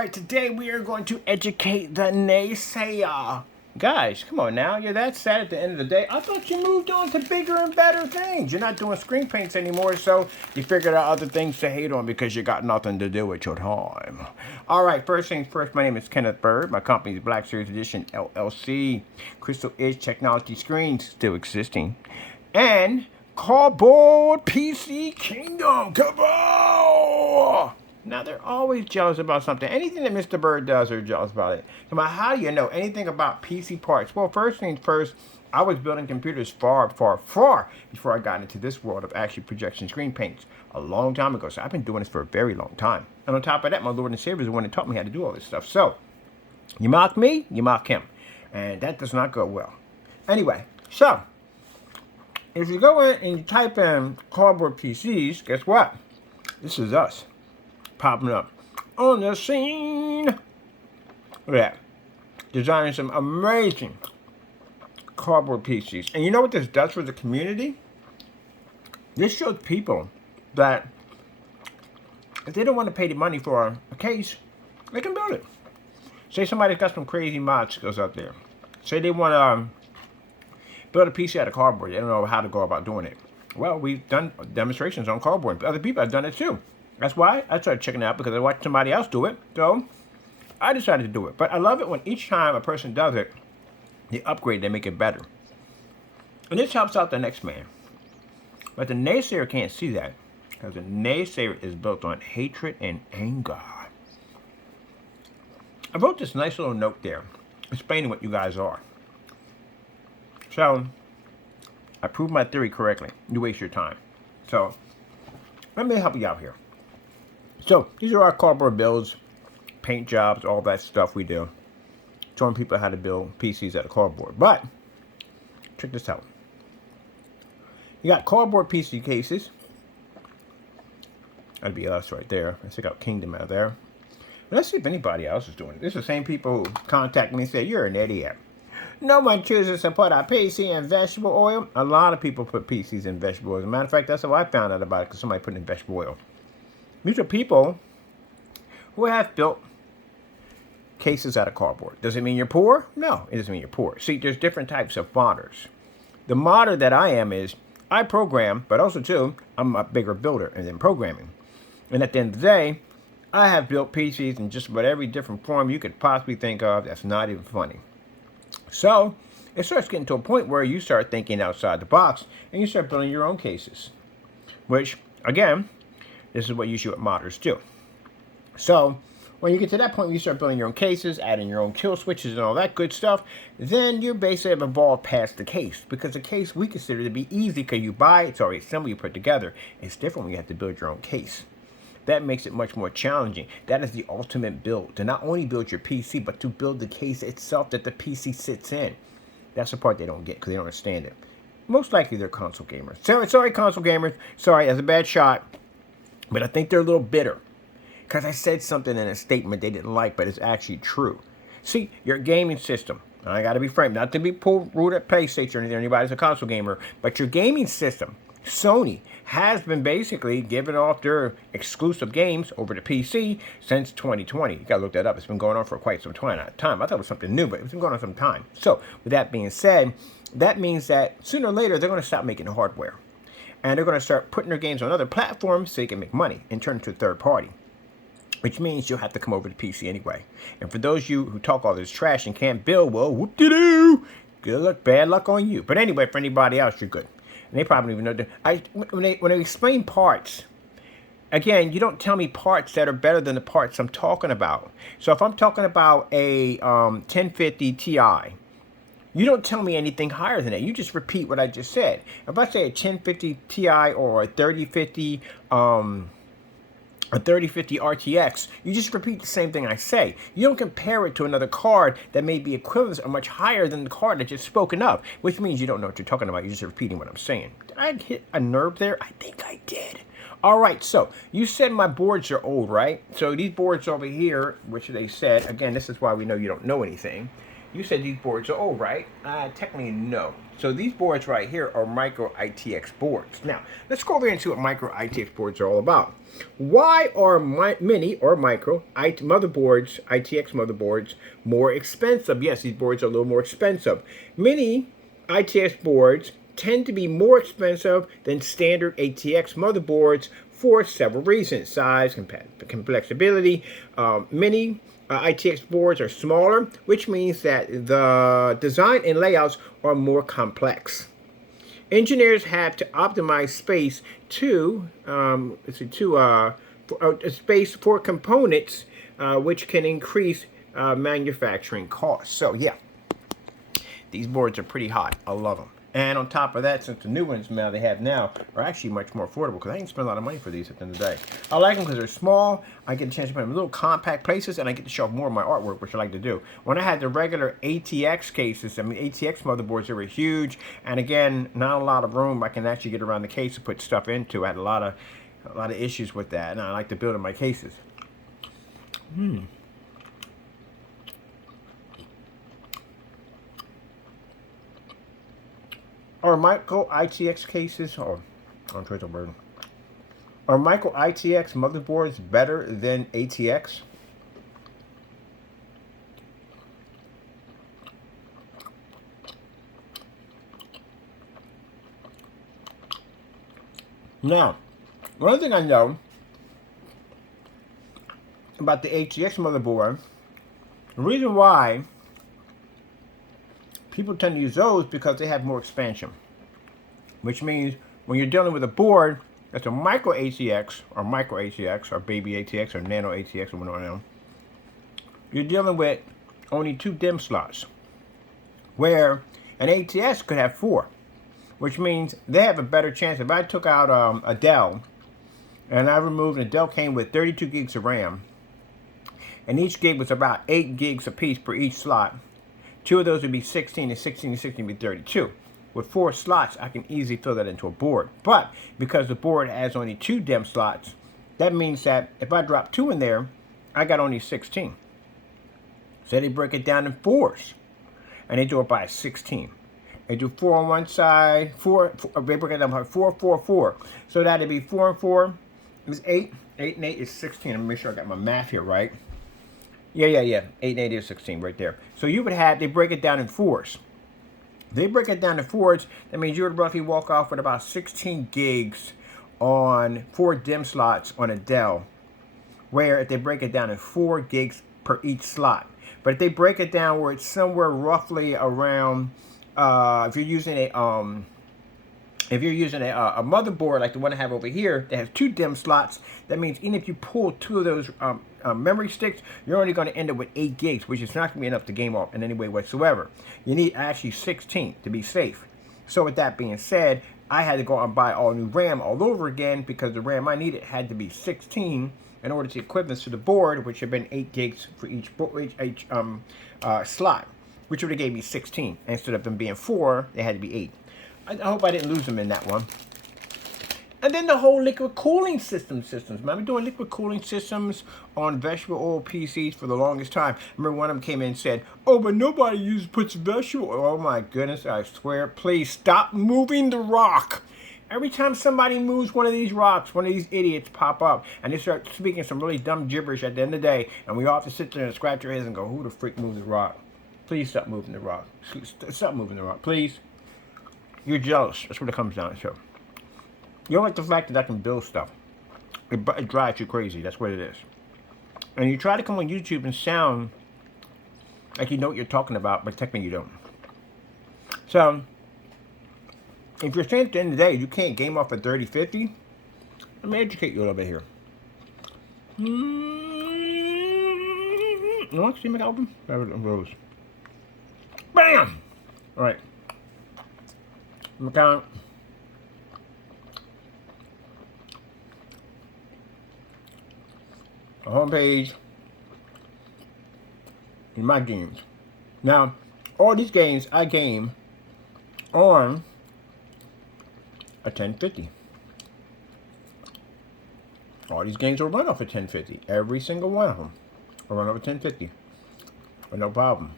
Right, today we are going to educate the naysayer. Guys, come on now. You're that sad at the end of the day. I thought you moved on to bigger and better things. You're not doing screen paints anymore, so you figured out other things to hate on because you got nothing to do with your time. All right, first things first, my name is Kenneth Bird. My company is Black Series Edition LLC. Crystal Edge Technology Screens, still existing. And Cardboard PC Kingdom. Come on! Now, they're always jealous about something. Anything that Mr. Bird does, they're jealous about it. Come on, how do you know anything about PC parts? Well, first things first, I was building computers far before I got into this world of actually projection screen paints a long time ago. So I've been doing this for a very long time. And on top of that, my Lord and Savior is the one that taught me how to do all this stuff. So, you mock me, you mock him. And that does not go well. Anyway, so, if you go in and you type in cardboard PCs, guess what? This is us. Popping up on the scene. Look at that. Designing some amazing cardboard PCs. And you know what this does for the community? This shows people that if they don't want to pay the money for a case, they can build it. Say somebody's got some crazy mod skills out there. Say they want to build a PC out of cardboard. They don't know how to go about doing it. Well, we've done demonstrations on cardboard. Other people have done it too. That's why I started checking it out, because I watched somebody else do it. So I decided to do it. But I love it when each time a person does it, they upgrade, they make it better. And this helps out the next man. But the naysayer can't see that, because the naysayer is built on hatred and anger. I wrote this nice little note there, explaining what you guys are. So I proved my theory correctly. You waste your time. So let me help you out here. So, these are our cardboard builds, paint jobs, all that stuff we do. Showing people how to build PCs out of cardboard. But, check this out. You got cardboard PC cases. That'd be us right there. Let's take out Kingdom out there. Let's see if anybody else is doing it. This is the same people who contact me and say, you're an idiot. No one chooses to put a PC in vegetable oil. A lot of people put PCs in vegetable oil. As a matter of fact, that's how I found out about it, because somebody put it in vegetable oil. These are people who have built cases out of cardboard. Does it mean you're poor? No, it doesn't mean you're poor. See, there's different types of modders. The modder that I am is, I program, but also too, I'm a bigger builder than programming. And at the end of the day, I have built PCs in just about every different form you could possibly think of. That's not even funny. So, it starts getting to a point where you start thinking outside the box, and you start building your own cases. Which, again, this is what usually what modders do. So, when you get to that point, you start building your own cases, adding your own kill switches and all that good stuff, then you basically have evolved past the case. Because the case we consider to be easy, because you buy, it's already assembled, you put together. It's different when you have to build your own case. That makes it much more challenging. That is the ultimate build. To not only build your PC, but to build the case itself that the PC sits in. That's the part they don't get, because they don't understand it. Most likely they're console gamers. Sorry, console gamers. Sorry, that's a bad shot. But I think they're a little bitter, because I said something in a statement they didn't like, but it's actually true. See, your gaming system, I got to be frank, not to be rude at PlayStation or anything, anybody's a console gamer, but your gaming system, Sony, has been basically giving off their exclusive games over to PC since 2020. You got to look that up. It's been going on for quite some time. I thought it was something new, but it's been going on some time. So, with that being said, that means that sooner or later, they're going to stop making the hardware. And they're going to start putting their games on other platforms so they can make money and turn into a third party. Which means you'll have to come over to PC anyway. And for those of you who talk all this trash and can't build, well, whoop-de-doo. Good luck, bad luck on you. But anyway, for anybody else, you're good. And they probably don't even know. When I explain parts, again, you don't tell me parts that are better than the parts I'm talking about. So if I'm talking about a 1050 Ti, you don't tell me anything higher than that. You just repeat what I just said. If I say a 1050 Ti or a 3050 RTX, you just repeat the same thing I say. You don't compare it to another card that may be equivalent or much higher than the card that just spoken of, which means you don't know what you're talking about. You're just repeating what I'm saying. Did I hit a nerve there? I think I did. All right, so you said my boards are old, right? So these boards over here, which they said, again, this is why we know you don't know anything. You said these boards are old, right? Technically, no. So these boards right here are micro ITX boards. Now, let's go over into what micro ITX boards are all about. Why are mini or micro motherboards, ITX motherboards, more expensive? Yes, these boards are a little more expensive. Mini ITX boards tend to be more expensive than standard ATX motherboards for several reasons. Size, complexibility. Many ITX boards are smaller, which means that the design and layouts are more complex. Engineers have to optimize space space for components, which can increase manufacturing costs. So yeah, these boards are pretty hot. I love them. And on top of that, since the new ones now they have now are actually much more affordable, because I didn't spend a lot of money for these at the end of the day. I like them because they're small. I get a chance to put them in little compact places, and I get to show off more of my artwork, which I like to do. When I had the regular ATX cases, I mean ATX motherboards, they were huge, and again, not a lot of room. I can actually get around the case to put stuff into. I had a lot of issues with that, and I like to build in my cases. Are micro ITX cases, or I'm trying to word. Are micro ITX motherboards better than ATX? Now, one thing I know about the ATX motherboard, the reason why people tend to use those because they have more expansion, which means when you're dealing with a board that's a micro ATX or baby ATX or nano ATX or whatever, you're dealing with only 2 DIMM slots, where an ATX could have 4, which means they have a better chance. If I took out a Dell and I removed, and Dell came with 32 gigs of RAM, and each gig was about 8 gigs a piece per each slot, 2 of those would be 16, and 16 and 16 would be 32. With 4 slots, I can easily fill that into a board. But because the board has only 2 DIMM slots, that means that if I drop 2 in there, I got only 16. So they break it down in 4s, and they do it by 16. They do 4 on one side, they break it down by 4, 4, 4. So that'd be 4 and 4 is 8. 8 and 8 is 16. Let me make sure I got my math here right. Yeah. 8 and 8 is 16 right there. So you would have, they break it down in 4s. They break it down to 4s. That means you would roughly walk off with about 16 gigs on 4 DIMM slots on a Dell, where if they break it down in 4 gigs per each slot. But if they break it down where it's somewhere roughly around, if you're using a motherboard like the one I have over here that has 2 DIMM slots, that means even if you pull 2 of those memory sticks, you're only going to end up with 8 gigs, which is not going to be enough to game off in any way whatsoever. You need actually 16 to be safe. So with that being said, I had to go out and buy all new RAM all over again, because the RAM I needed had to be 16 in order to equipment to the board, which had been 8 gigs for each slot, which would have gave me 16. Instead of them being 4, they had to be 8. I hope I didn't lose them in that one. And then the whole liquid cooling systems. Man, I've been doing liquid cooling systems on vegetable oil PCs for the longest time. I remember one of them came in and said, "Oh, but nobody puts vegetable oil." Oh my goodness, I swear. Please stop moving the rock. Every time somebody moves one of these rocks, one of these idiots pop up and they start speaking some really dumb gibberish at the end of the day, and we all have to sit there and scratch our heads and go, "Who the freak moved the rock? Please stop moving the rock. Stop moving the rock, please." You're jealous. That's what it comes down to. You don't like the fact that I can build stuff. It drives you crazy. That's what it is. And you try to come on YouTube and sound like you know what you're talking about, but technically you don't. So, if you're saying at the end of the day you can't game off a 3050, let me educate you a little bit here. You want to see my album? Rose. Bam! Alright. Account. A home page in my games. Now, all these games I game on a 1050. All these games will run off a 1050. Every single one of them will run off a 1050. But no problem.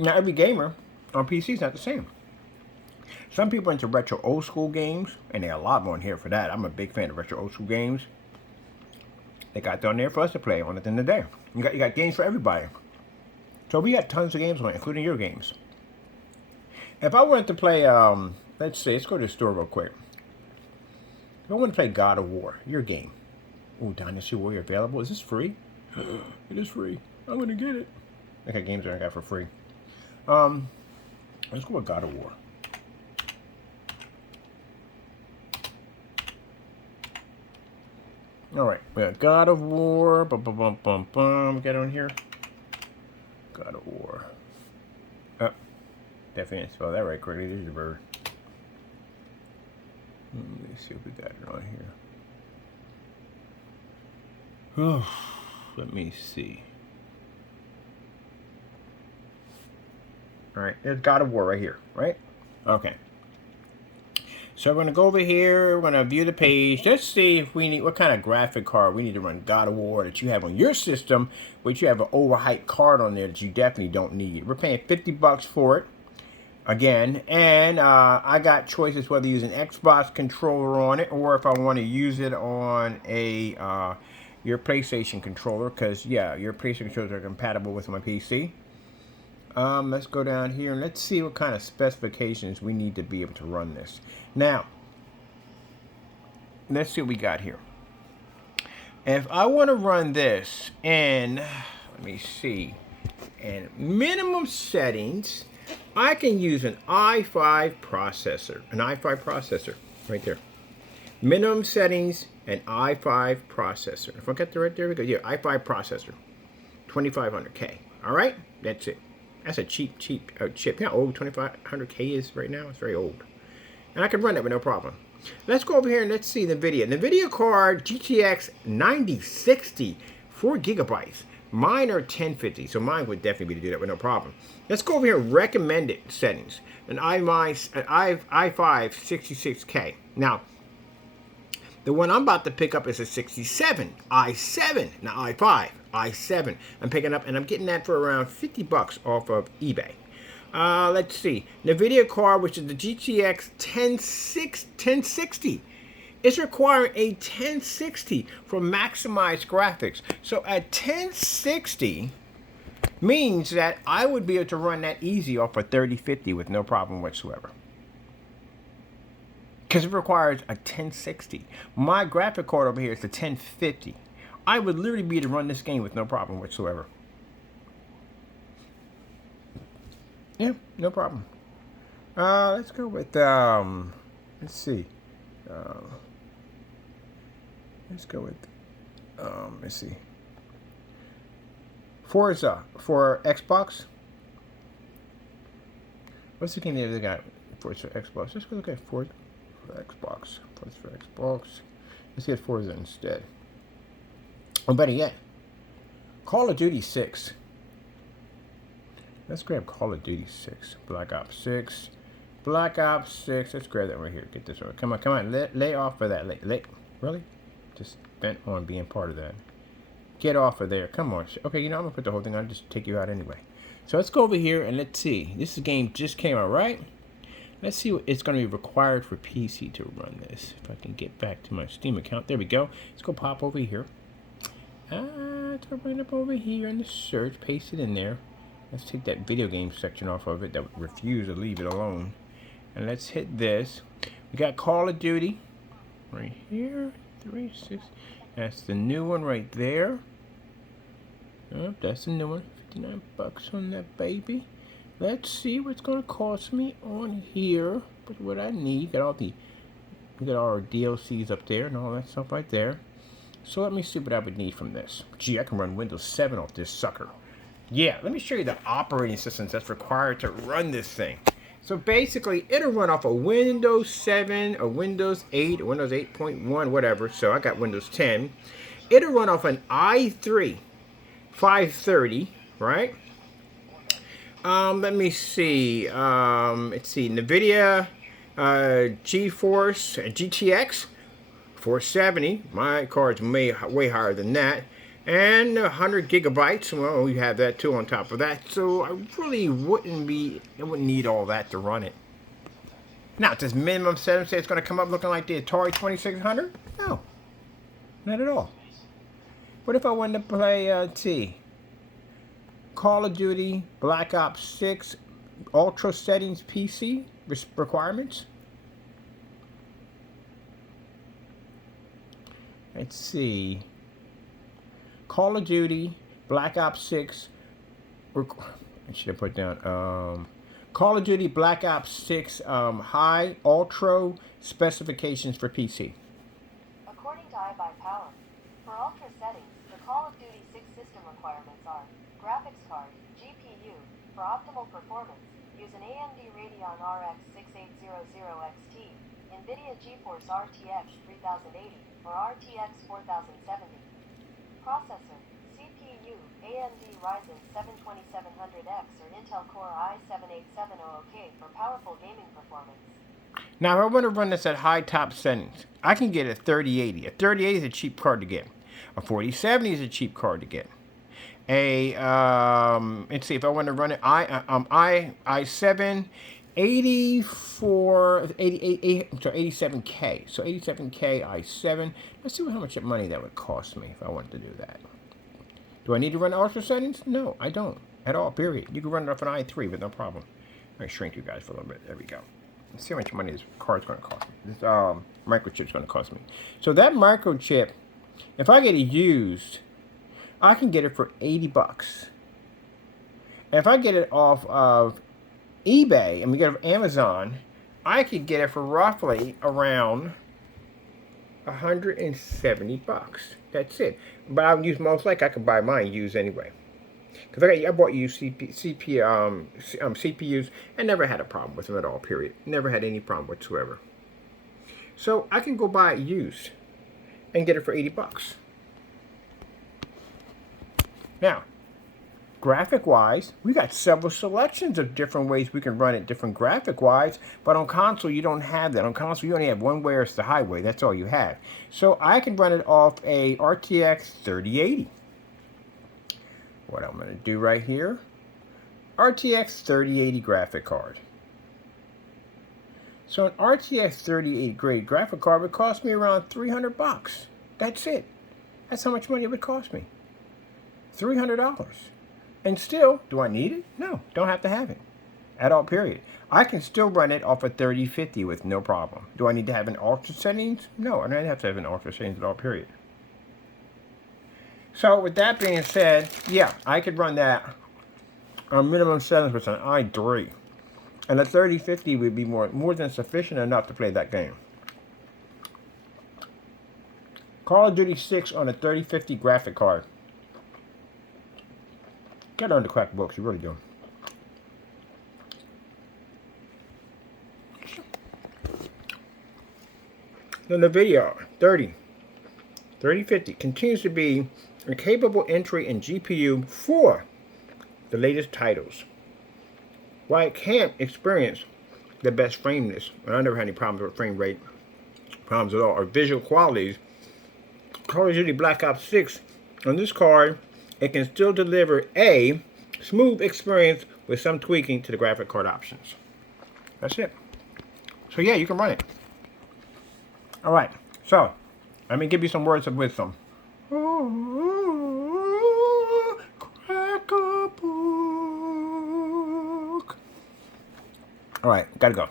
Now, every gamer on PC is not the same. Some people are into retro old school games, and there are a lot more in here for that. I'm a big fan of retro old school games. They got down there for us to play on at the end of the day. You got games for everybody. So we got tons of games on it, including your games. If I wanted to play, let's see, let's go to the store real quick. If I want to play God of War, your game. Oh, Dynasty Warrior available. Is this free? It is free. I'm gonna get it. Look at games that I got for free. Let's go with God of War. All right, we got God of War. Bum, bum, bum, bum, bum. Get on here. God of War. Oh, definitely didn't spell that right correctly. There's the bird. Let me see if we got it on here. Let me see. All right, there's God of War right here, right? Okay. So we're going to go over here. We're going to view the page. Let's see if we need, what kind of graphic card we need to run God of War that you have on your system, which you have an overhyped card on there that you definitely don't need. We're paying $50 for it, again. And I got choices whether to use an Xbox controller on it or if I want to use it on a your PlayStation controller, because, yeah, your PlayStation controllers are compatible with my PC. Let's go down here and let's see what kind of specifications we need to be able to run this. Now, let's see what we got here. If I want to run this in, let me see, in minimum settings, I can use an i5 processor. An i5 processor, right there. Minimum settings, an i5 processor. If I got the right there, we go. Yeah, i5 processor, 2500K. All right, that's it. That's a cheap chip. You know how old 2500K is right now? It's very old. And I can run it with no problem. Let's go over here and let's see the NVIDIA. The NVIDIA card GTX 9060, 4 gigabytes. Mine are 1050, so mine would definitely be to do that with no problem. Let's go over here and recommended settings. An i5 66K. Now, the one I'm about to pick up is a 67, i7, not i5, i7. I'm picking up, and I'm getting that for around $50 off of eBay. Let's see. NVIDIA card, which is the GTX 1060. It's requiring a 1060 for maximized graphics. So at 1060 means that I would be able to run that easy off a 3050 with no problem whatsoever. Because it requires a 1060. My graphic card over here is the 1050. I would literally be able to run this game with no problem whatsoever. Yeah, no problem. Let's go with, let's see. Let's go with, let's see. Forza for Xbox. What's the game they got? Forza for Xbox. Let's go look at Forza for Xbox. Forza for Xbox. Let's get Forza instead. Or better yet, Call of Duty 6. Let's grab Call of Duty 6. Black Ops 6. Black Ops 6. Let's grab that right here. Get this right. Come on, come on. Lay off of that. Really? Just bent on being part of that. Get off of there. Come on. Okay, you know, I'm going to put the whole thing on. Just take you out anyway. So let's go over here and let's see. This game just came out, right? Let's see what it's going to be required for PC to run this. If I can get back to my Steam account. There we go. Let's go pop over here. Let's go bring it up over here in the search. Paste it in there. Let's take that video game section off of it that would refuse to leave it alone. And let's hit this. We got Call of Duty right here. 3.6. That's the new one right there. Oh, that's the new one. $59 on that baby. Let's see what's going to cost me on here. But what I need, got all our DLCs up there and all that stuff right there. So let me see what I would need from this. Gee, I can run Windows 7 off this sucker. Yeah, let me show you the operating systems that's required to run this thing. So basically, it'll run off a Windows 7, or Windows 8, or Windows 8.1, whatever. So I got Windows 10. It'll run off an i3 530, right? Let me see. Let's see. NVIDIA GeForce GTX 470. My card's way higher than that. And 100 gigabytes, well, we have that too on top of that. So I really wouldn't need all that to run it. Now, does minimum setting say it's going to come up looking like the Atari 2600? No, not at all. What if I wanted to play Call of Duty Black Ops 6 Ultra Settings PC requirements? Let's see. Call of Duty Black Ops 6. I should have put down. Call of Duty Black Ops 6 High Ultra specifications for PC. According to iBuyPower, for Ultra settings, the Call of Duty 6 system requirements are graphics card, GPU, for optimal performance, use an AMD Radeon RX 6800 XT, NVIDIA GeForce RTX 3080 or RTX 4070. Processor, CPU, AMD Ryzen 7 2700X or Intel Core i7-8700K for powerful gaming performance. Now, if I want to run this at high top settings, I can get a 3080. A 3080 is a cheap card to get. A 4070 is a cheap card to get. Let's see, if I want to run it, i7 87K. So 87K i7. Let's see how much money that would cost me if I wanted to do that. Do I need to run ultra settings? No, I don't at all, period. You can run it off an i3 with no problem. I'm going to shrink you guys for a little bit. There we go. Let's see how much money this card's going to cost me. This microchip's going to cost me. So that microchip, if I get it used, I can get it for 80 bucks. And if I get it off of eBay and we get it off Amazon, I could get it for roughly around 170 bucks. That's it. But I would use, most likely I could buy mine used anyway. Because I bought used CPUs and never had a problem with them at all, period. Never had any problem whatsoever. So I can go buy it used and get it for 80 bucks. Now, graphic-wise, we got several selections of different ways we can run it different graphic-wise, but on console, you don't have that. On console, you only have one way, or it's the highway. That's all you have. So I can run it off a RTX 3080. What I'm going to do right here, RTX 3080 graphic card. So an RTX 3080 grade graphic card would cost me around 300 bucks. That's it. That's how much money it would cost me. $300. And still, do I need it? No, don't have to have it at all, period. I can still run it off a 3050 with no problem. Do I need to have an ultra settings? No, I don't have to have an ultra settings at all, period. So with that being said, yeah, I could run that on minimum settings with an i3. And a 3050 would be more than sufficient enough to play that game. Call of Duty 6 on a 3050 graphic card. Gotta learn to crack books, you really do. Then the video 3050 continues to be a capable entry in GPU for the latest titles. While it can't experience the best frameness, and I never had any problems with frame rate problems at all, or visual qualities, Call of Duty Black Ops 6 on this card, it can still deliver a smooth experience with some tweaking to the graphic card options. That's it. So yeah, you can run it. All right, so let me give you some words of wisdom. Crack a book. All right, gotta go.